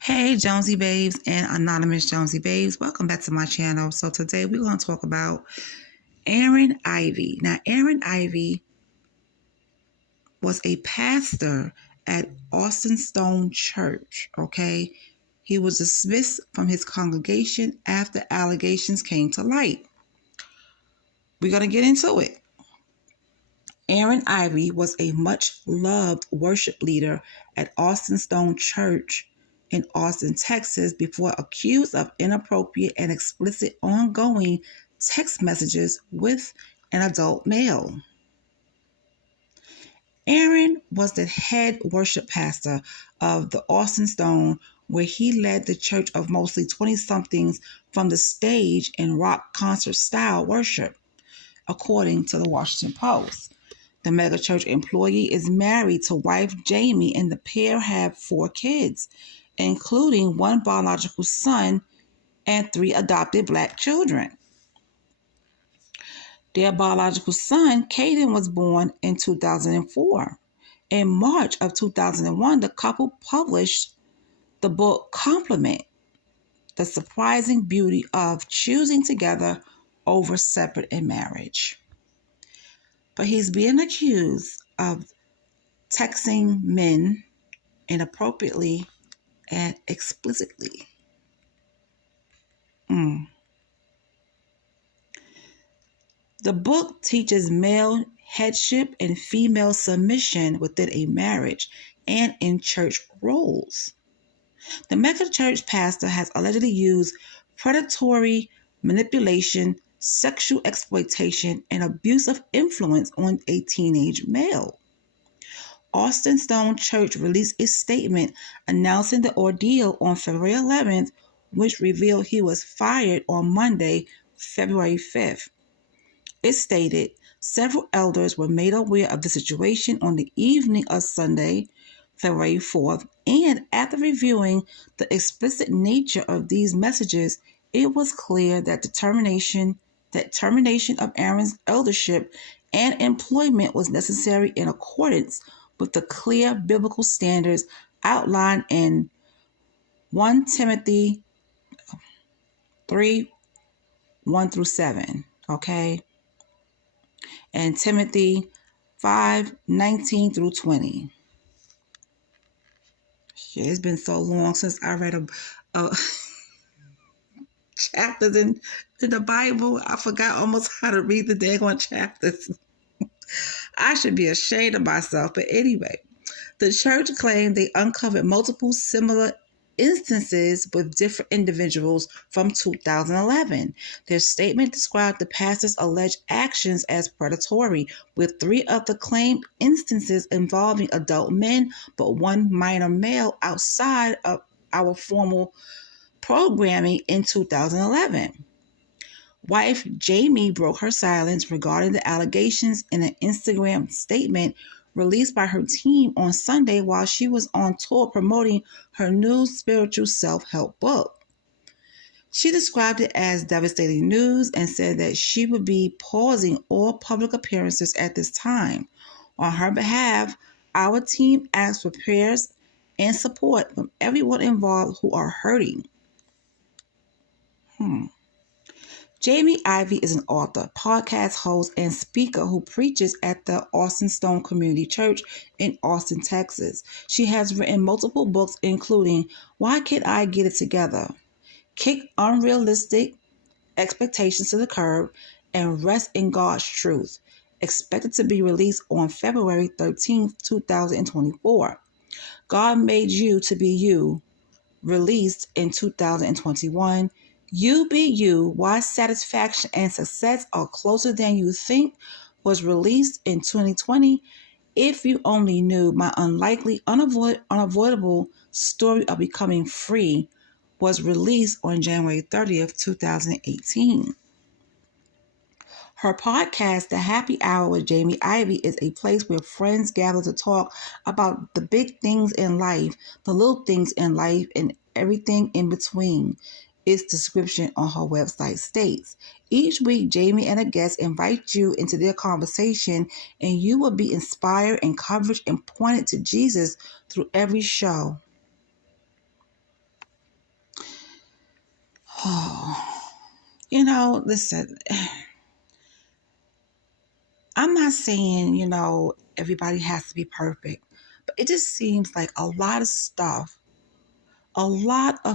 Hey Jonesy Babes and Anonymous Jonesy Babes, welcome back to my channel. So today we're going to talk about Ivey. Now Ivey was a pastor at Austin Stone Church, okay? He was dismissed from his congregation after allegations came to light. We're going to get into it. Ivey was a much-loved worship leader at Austin Stone Church in Austin, Texas, before accused of inappropriate and explicit ongoing text messages with an adult male. Aaron was the head worship pastor of the Austin Stone, where he led the church of mostly 20-somethings from the stage in rock concert-style worship, according to the Washington Post. The megachurch employee is married to wife Jamie, and the pair have 4 kids, including 1 biological son and 3 adopted Black children. Their biological son, Caden, was born in 2004. In March of 2001, the couple published the book Complement: The Surprising Beauty of Choosing Together Over Separate in Marriage. But he's being accused of texting men inappropriately and explicitly. The book teaches male headship and female submission within a marriage and in church roles. The megachurch pastor has allegedly used predatory manipulation, sexual exploitation, and abuse of influence on a teenage male. Austin Stone Church released a statement announcing the ordeal on February 11th, which revealed he was fired on Monday, February 5th. It stated several elders were made aware of the situation on the evening of Sunday, February 4th, and after reviewing the explicit nature of these messages, it was clear that termination of Aaron's eldership and employment was necessary in accordance with the clear biblical standards outlined in 1 Timothy 3, 1 through 7, okay? And Timothy 5, 19 through 20. Shit, it's been so long since I read a chapters in the Bible. I forgot almost how to read the daggone chapters. I should be ashamed of myself. But anyway, the church claimed they uncovered multiple similar instances with different individuals from 2011. Their statement described the pastor's alleged actions as predatory, with 3 of the claimed instances involving adult men, but 1 minor male outside of our formal programming in 2011. Wife Jamie broke her silence regarding the allegations in an Instagram statement released by her team on Sunday while she was on tour promoting her new spiritual self-help book. She described it as devastating news and said that she would be pausing all public appearances at this time. On her behalf, our team asks for prayers and support from everyone involved who are hurting. Jamie Ivey is an author, podcast host, and speaker who preaches at the Austin Stone Community Church in Austin, Texas. She has written multiple books, including Why Can't I Get It Together?, Kick Unrealistic Expectations to the Curb, and Rest in God's Truth, expected to be released on February 13, 2024. God Made You to Be You, released in 2021. You Be You, Why Satisfaction and Success Are Closer Than You Think, was released in 2020. If You Only Knew, My Unlikely, Unavoidable Story of Becoming Free, was released on January 30th, 2018. Her podcast, The Happy Hour with Jamie Ivey, is a place where friends gather to talk about the big things in life, the little things in life, and everything in between. Its description on her website states, each week, Jamie and a guest invite you into their conversation, and you will be inspired, encouraged, and pointed to Jesus through every show. Oh, listen, I'm not saying, everybody has to be perfect, but it just seems like a lot of stuff, ungodly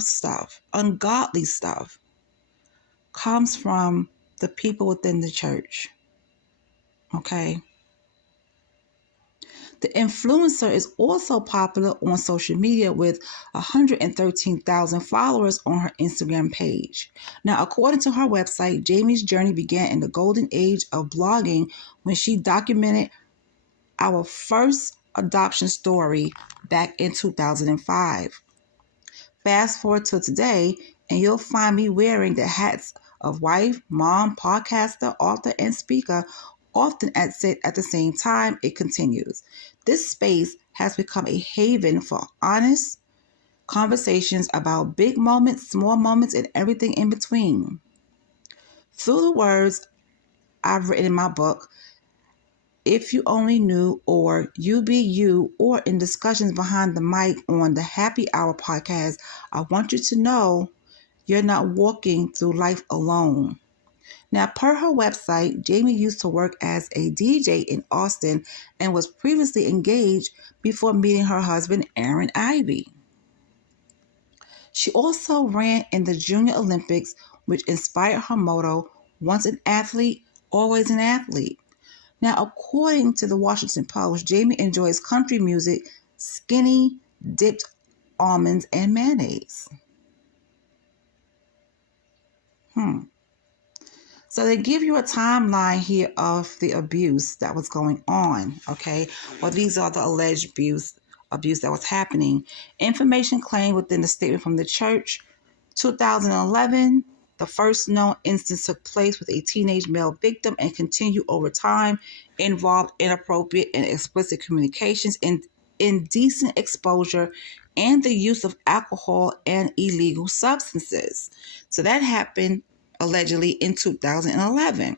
stuff, comes from the people within the church. Okay? The influencer is also popular on social media with 113,000 followers on her Instagram page. Now, according to her website, Jamie's journey began in the golden age of blogging when she documented our first adoption story back in 2005. Fast forward to today, and you'll find me wearing the hats of wife, mom, podcaster, author, and speaker, often at the same time. It continues. This space has become a haven for honest conversations about big moments, small moments, and everything in between. Through the words I've written in my book, If You Only Knew, or You Be You, or in discussions behind the mic on the Happy Hour podcast, I want you to know you're not walking through life alone. Now, per her website, Jamie used to work as a DJ in Austin and was previously engaged before meeting her husband, Aaron Ivey. She also ran in the Junior Olympics, which inspired her motto, once an athlete, always an athlete. Now, according to the Washington Post, Jamie enjoys country music, skinny dipped almonds, and mayonnaise. So they give you a timeline here of the abuse that was going on, okay? Well, these are the alleged abuse that was happening. Information claimed within the statement from the church. 2011, the first known instance took place with a teenage male victim and continued over time, involved inappropriate and explicit communications, indecent exposure, and the use of alcohol and illegal substances. So that happened allegedly in 2011.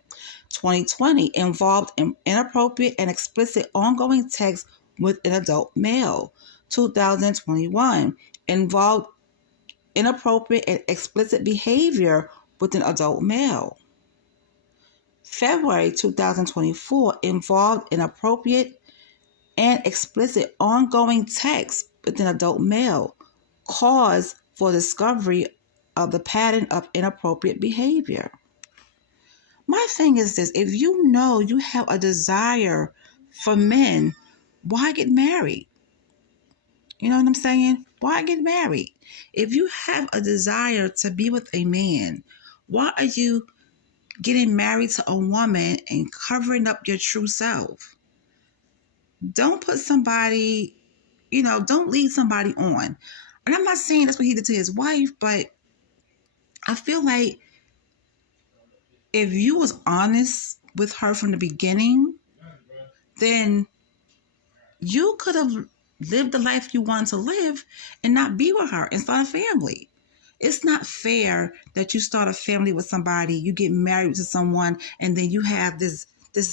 2020 involved inappropriate and explicit ongoing text with an adult male. 2021 involved inappropriate and explicit behavior with an adult male. February 2024 involved inappropriate and explicit ongoing text with an adult male. Cause for discovery of the pattern of inappropriate behavior. My thing is this: if you know you have a desire for men, why get married? You know what I'm saying? Why get married? If you have a desire to be with a man, why are you getting married to a woman and covering up your true self? Don't put somebody, don't lead somebody on. And I'm not saying that's what he did to his wife, but I feel like if you was honest with her from the beginning, then you could have lived the life you wanted to live and not be with her and start a family. It's not fair that you start a family with somebody, you get married to someone, and then you have this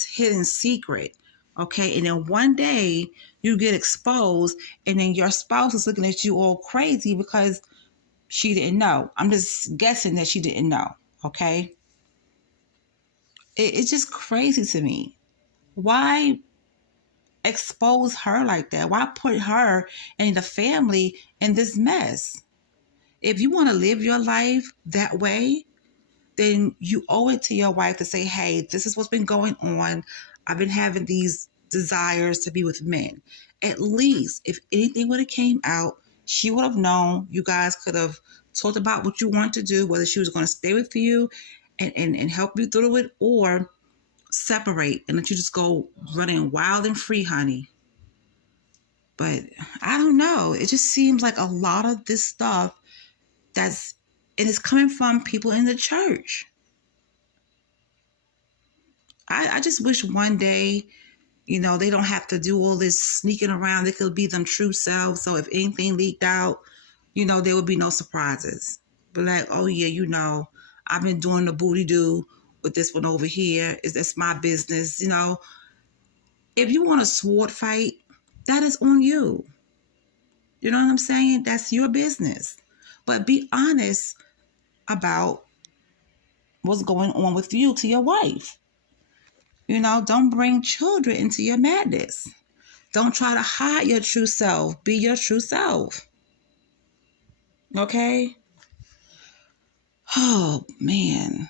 hidden secret, okay? And then one day you get exposed, and then your spouse is looking at you all crazy because she didn't know. I'm just guessing that she didn't know, okay? It's just crazy to me. Why expose her like that? Why put her and the family in this mess? If you want to live your life that way, then you owe it to your wife to say, hey, this is what's been going on. I've been having these desires to be with men. At least if anything would have came out, she would have known. You guys could have talked about what you want to do, whether she was going to stay with you and help you through it, or separate and let you just go running wild and free, honey. But I don't know. It just seems like a lot of this stuff it is coming from people in the church. I just wish one day, they don't have to do all this sneaking around. They could be them true selves. So if anything leaked out, there would be no surprises. But like, oh yeah, I've been doing the booty do with this one over here. That's my business. If you want a sword fight, that is on you. You know what I'm saying? That's your business. But be honest about what's going on with you to your wife. Don't bring children into your madness. Don't try to hide your true self. Be your true self. Okay? Oh, man.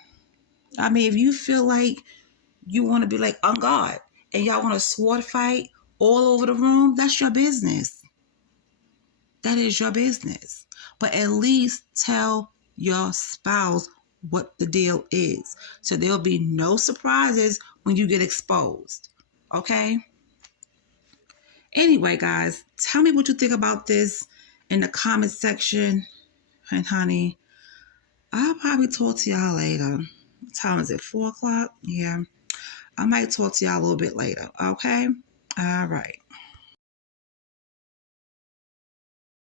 I mean, if you feel like you want to be like on God and y'all want to sword fight all over the room, that's your business. That is your business. But at least tell your spouse what the deal is. So there'll be no surprises when you get exposed. Okay? Anyway, guys, tell me what you think about this in the comment section. And honey, I'll probably talk to y'all later. What time is it? 4 o'clock? Yeah. I might talk to y'all a little bit later. Okay? All right.